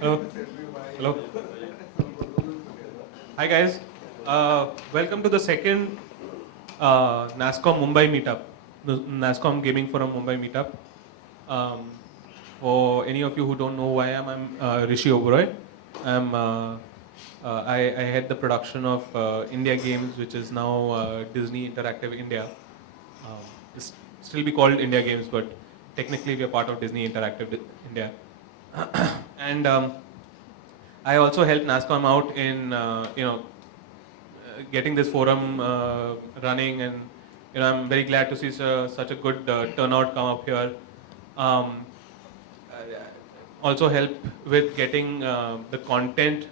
Hello. Hello. Hi guys. Welcome to the second NASCOM Mumbai meetup, the NASCOM Gaming Forum Mumbai meetup. For any of you who don't know who I am, I'm Hrishi Oberoi. I head the production of India Games, which is now Disney Interactive India. It's still be called India Games, but technically we are part of Disney Interactive India. And I also helped NASCOM out in getting this forum running, and I'm very glad to see such a good turnout come up here. Also help with getting the content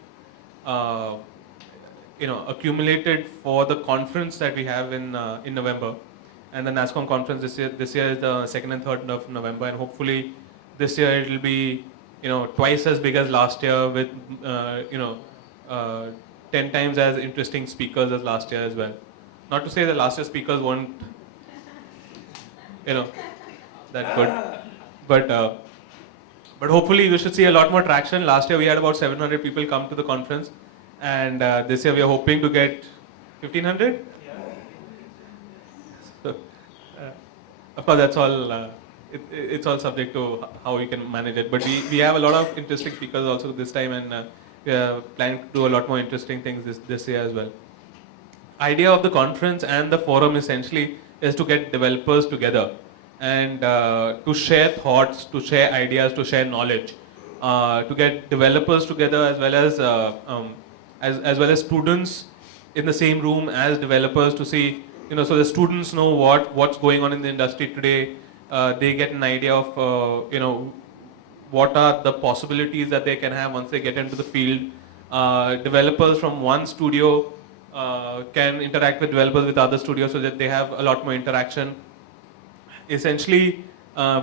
accumulated for the conference that we have in November, and the NASCOM conference this year is the 2nd and 3rd of November, and hopefully this year it will be twice as big as last year with 10 times as interesting speakers as last year as well. Not to say that last year's speakers weren't that good, but hopefully we should see a lot more traction. Last year we had about 700 people come to the conference, and this year we are hoping to get 1500. So, of course, that's all. It's all subject to how we can manage it. But we have a lot of interesting speakers also this time, and we are planning to do a lot more interesting things this year as well. Idea of the conference and the forum essentially is to get developers together and to share thoughts, to share ideas, to share knowledge, to get developers together as well as students in the same room as developers to see, so the students know what's going on in the industry today. They get an idea of what are the possibilities that they can have once they get into the field. Developers from one studio can interact with developers with other studios so that they have a lot more interaction. Essentially,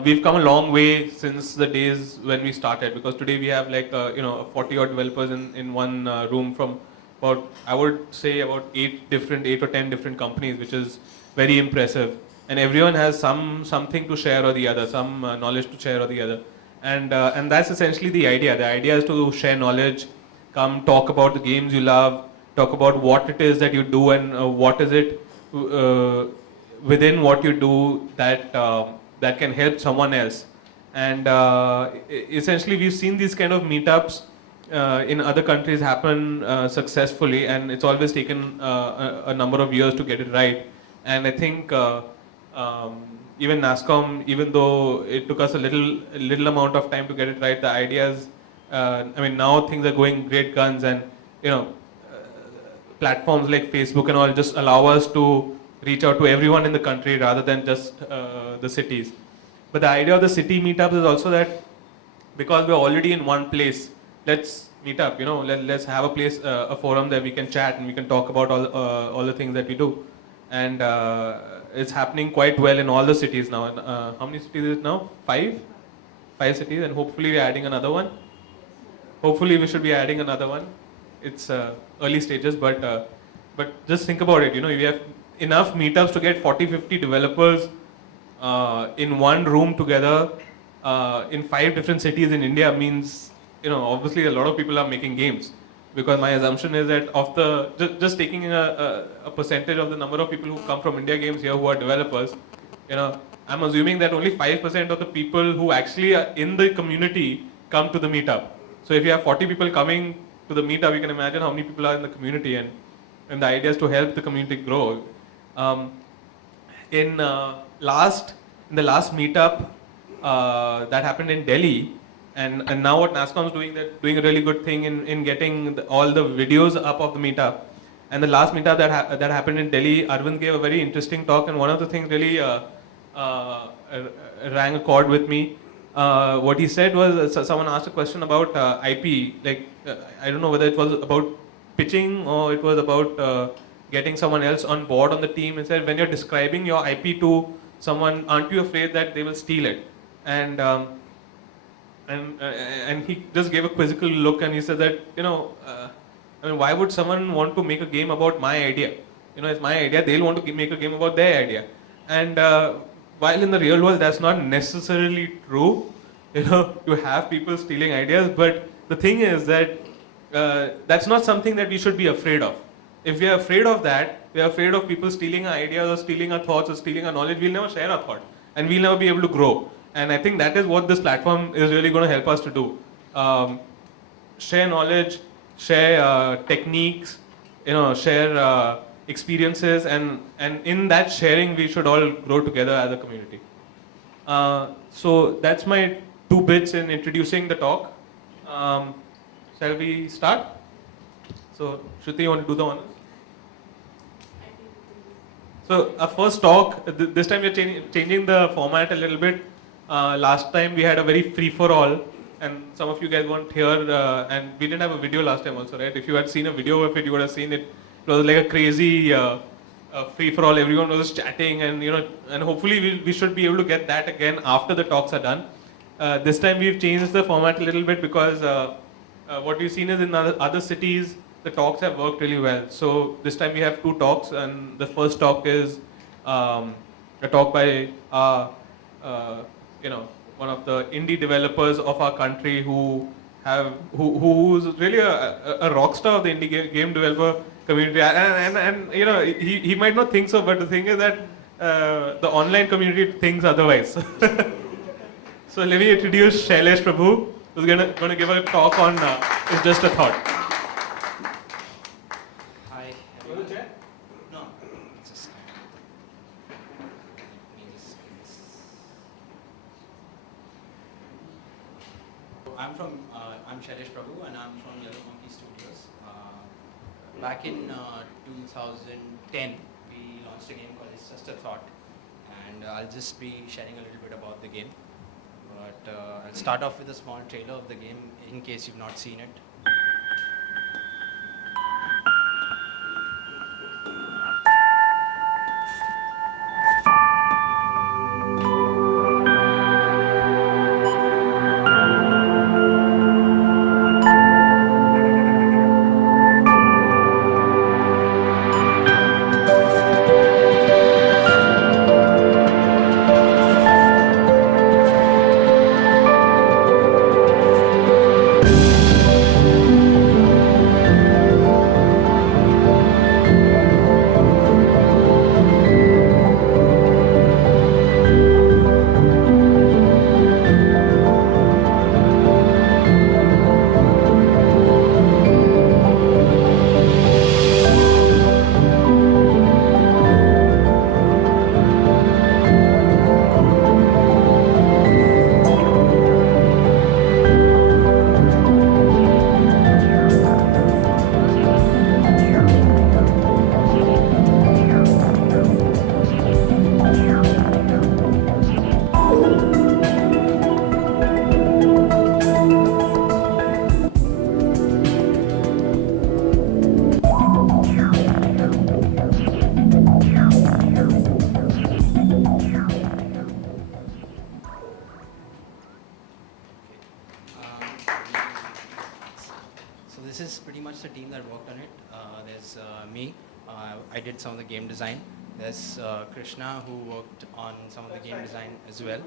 we've come a long way since the days when we started, because today we have like 40 odd developers in one room from about, I would say, about 8 or 10 different companies, which is very impressive. And everyone has something to share or the other, some knowledge to share or the other, and that's essentially the idea. The idea is to share knowledge, come talk about the games you love, talk about what it is that you do, and what is it within what you do that can help someone else. And essentially, we've seen these kind of meetups in other countries happen successfully, and it's always taken a number of years to get it right. And I think even NASCOM, even though it took us a little amount of time to get it right, the ideas, now things are going great guns, and platforms like Facebook and all just allow us to reach out to everyone in the country rather than just the cities. But the idea of the city meetups is also that because we're already in one place, let's meet up. Let's have a place, a forum that we can chat and we can talk about all the things that we do. And it's happening quite well in all the cities now. How many cities is it now? 5 cities, and hopefully we're adding another one. Hopefully we should be adding another one. It's early stages, but just think about it. We have enough meetups to get 40-50 developers in one room together in 5 different cities in India means, obviously a lot of people are making games. Because my assumption is that of the just taking a percentage of the number of people who come from India Games here who are developers, I'm assuming that only 5% of the people who actually are in the community come to the meetup. So if you have 40 people coming to the meetup, you can imagine how many people are in the community, and the idea is to help the community grow. In the last meetup that happened in Delhi. And now what NASCOM is doing, they're doing a really good thing in getting all the videos up of the meetup. And the last meetup that happened in Delhi, Arvind gave a very interesting talk, and one of the things really rang a chord with me. What he said was, someone asked a question about IP. Like, I don't know whether it was about pitching or it was about getting someone else on board on the team. He said, when you're describing your IP to someone, aren't you afraid that they will steal it? And he just gave a quizzical look, and he said that, why would someone want to make a game about my idea? It's my idea, they'll want to make a game about their idea. And while in the real world that's not necessarily true, You have people stealing ideas, but the thing is that that's not something that we should be afraid of. If we are afraid of that, we are afraid of people stealing our ideas or stealing our thoughts or stealing our knowledge, we'll never share our thought and we'll never be able to grow. And I think that is what this platform is really going to help us to do. Share knowledge, share techniques, share experiences, and in that sharing, we should all grow together as a community. So that's my 2 bits in introducing the talk. Shall we start? So, Shruti, you want to do the honors? So, our first talk, this time we're changing the format a little bit. Last time we had a very free-for-all, and some of you guys weren't here, and we didn't have a video last time also, right? If you had seen a video of it, you would have seen it. It was like a crazy free-for-all. Everyone was chatting, and and hopefully we should be able to get that again after the talks are done. This time we've changed the format a little bit because what we've seen is in other cities, the talks have worked really well. So this time we have 2 talks, and the first talk is a talk by one of the indie developers of our country who's really a rock star of the indie game developer community. And he might not think so, but the thing is that the online community thinks otherwise. So let me introduce Shailesh Prabhu, who's going to give a talk on It's Just a Thought. Hi. No. Just, I'm Shailesh Prabhu, and I'm from Yellow Monkey Studios. Back in 2010, we launched a game called It's Just a Thought, and I'll just be sharing a little bit about the game. But I'll start off with a small trailer of the game in case you've not seen it. So this is pretty much the team that worked on it. There's me, I did some of the game design. There's Krishna, who worked on some of the game design as well.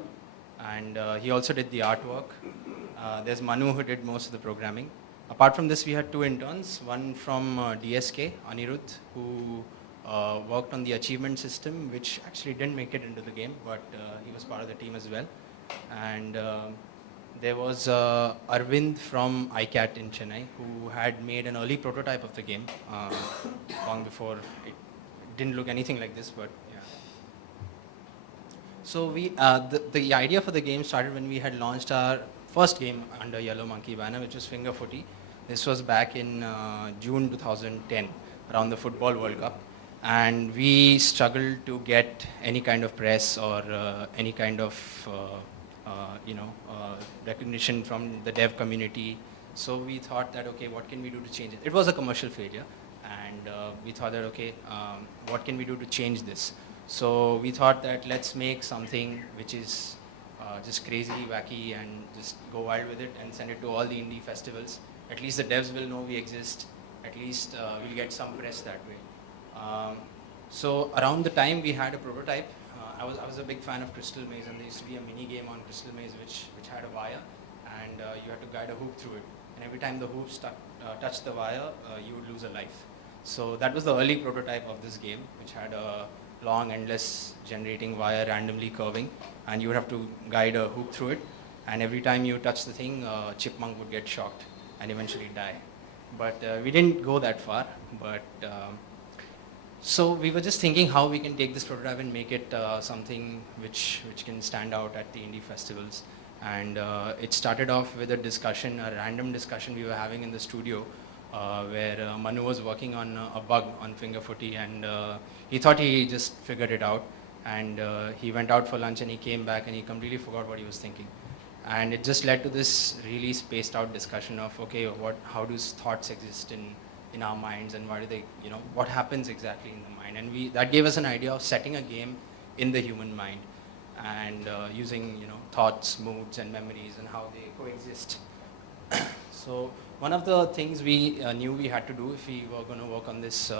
And he also did the artwork. There's Manu, who did most of the programming. Apart from this, we had 2 interns, one from DSK, Anirudh, who worked on the achievement system, which actually didn't make it into the game, but he was part of the team as well. And there was Arvind from iCat in Chennai, who had made an early prototype of the game long before it didn't look anything like this, but yeah. So we, the idea for the game started when we had launched our first game under Yellow Monkey banner, which was Finger Footy. This was back in June 2010, around the Football World Cup. And we struggled to get any kind of press or any kind of recognition from the dev community. So we thought that, okay, what can we do to change it? It was a commercial failure, and we thought that, okay, what can we do to change this? So we thought that let's make something which is just crazy, wacky, and just go wild with it and send it to all the indie festivals. At least the devs will know we exist. At least we'll get some press that way. So around the time we had a prototype, I was a big fan of Crystal Maze, and there used to be a mini game on Crystal Maze which had a wire, and you had to guide a hoop through it. And every time the hoop touched the wire, you would lose a life. So that was the early prototype of this game, which had a long, endless generating wire randomly curving, and you would have to guide a hoop through it. And every time you touch the thing, Chipmunk would get shocked and eventually die. But we didn't go that far. But so we were just thinking how we can take this prototype and make it something which can stand out at the indie festivals. And it started off with a discussion, a random discussion we were having in the studio, where Manu was working on a bug on Fingerfooty, and he thought he just figured it out. And he went out for lunch and he came back and he completely forgot what he was thinking. And it just led to this really spaced out discussion of, okay, how do thoughts exist in our minds, and why do they, what happens exactly in the mind? And that gave us an idea of setting a game in the human mind, and using, thoughts, moods, and memories, and how they coexist. So one of the things we knew we had to do if we were going to work on this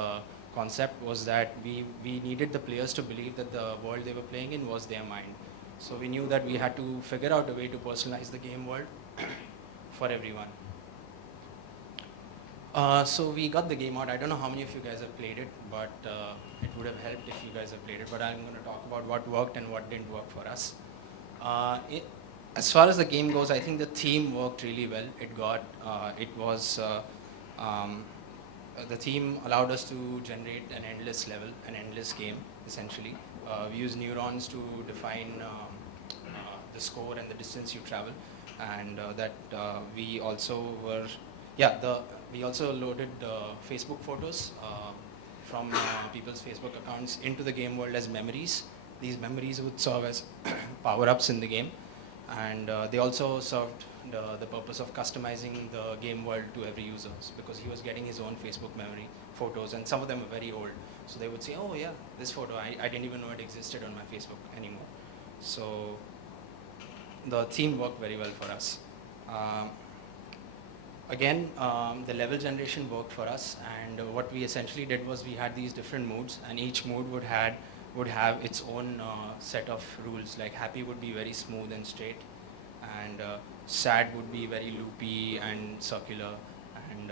concept was that we needed the players to believe that the world they were playing in was their mind. So we knew that we had to figure out a way to personalize the game world for everyone. So we got the game out. I don't know how many of you guys have played it, but it would have helped if you guys have played it. But I'm going to talk about what worked and what didn't work for us. As far as the game goes, I think the theme worked really well. The theme allowed us to generate an endless level, an endless game, essentially. We use neurons to define the score and the distance you travel, and we also loaded Facebook photos from people's Facebook accounts into the game world as memories. These memories would serve as power-ups in the game, and they also served the purpose of customizing the game world to every user, because he was getting his own Facebook memory photos, and some of them were very old. So they would say, oh yeah, this photo, I didn't even know it existed on my Facebook anymore. So the theme worked very well for us. Again, the level generation worked for us, and what we essentially did was we had these different moods, and each mood would have its own set of rules. Like happy would be very smooth and straight, and sad would be very loopy and circular, and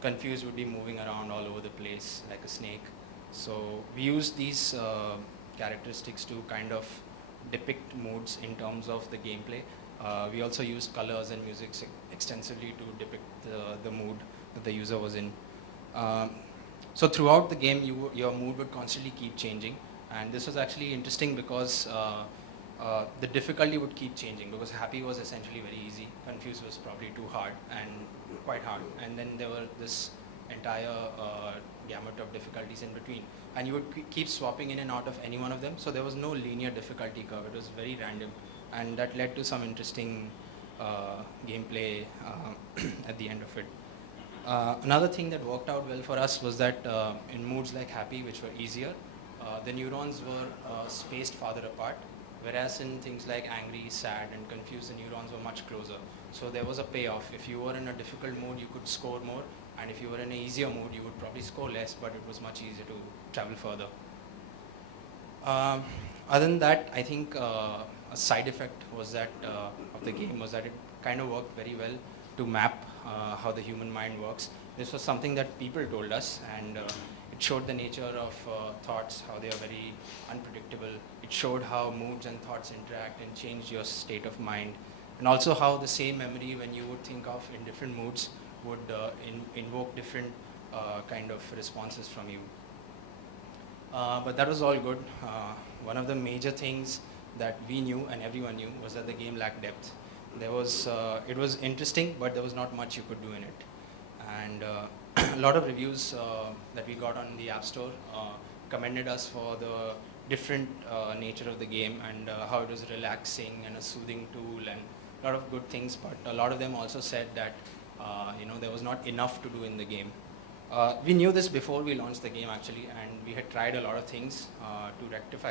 confused would be moving around all over the place like a snake. So we used these characteristics to kind of depict moods in terms of the gameplay. We also used colors and music extensively to depict the mood that the user was in. So throughout the game, your mood would constantly keep changing, and this was actually interesting because the difficulty would keep changing, because happy was essentially very easy, confused was probably too hard and quite hard, and then there were this entire gamut of difficulties in between, and you would keep swapping in and out of any one of them, so there was no linear difficulty curve. It was very random, and that led to some interesting gameplay at the end of it. Another thing that worked out well for us was that in moods like happy, which were easier, the neurons were spaced farther apart, whereas in things like angry, sad, and confused, the neurons were much closer. So there was a payoff. If you were in a difficult mood, you could score more, and if you were in an easier mood, you would probably score less, but it was much easier to travel further. Other than that, I think a side effect was that of the game was that it kind of worked very well to map how the human mind works. This was something that people told us, and it showed the nature of thoughts, how they are very unpredictable. It showed how moods and thoughts interact and change your state of mind, and also how the same memory, when you would think of in different moods, would invoke different kind of responses from you. But that was all good. One of the major things that we knew and everyone knew was that the game lacked depth. It was interesting, but there was not much you could do in it. And a lot of reviews that we got on the App Store commended us for the different nature of the game, and how it was relaxing and a soothing tool, and a lot of good things. But a lot of them also said that there was not enough to do in the game. We knew this before we launched the game actually, and we had tried a lot of things to rectify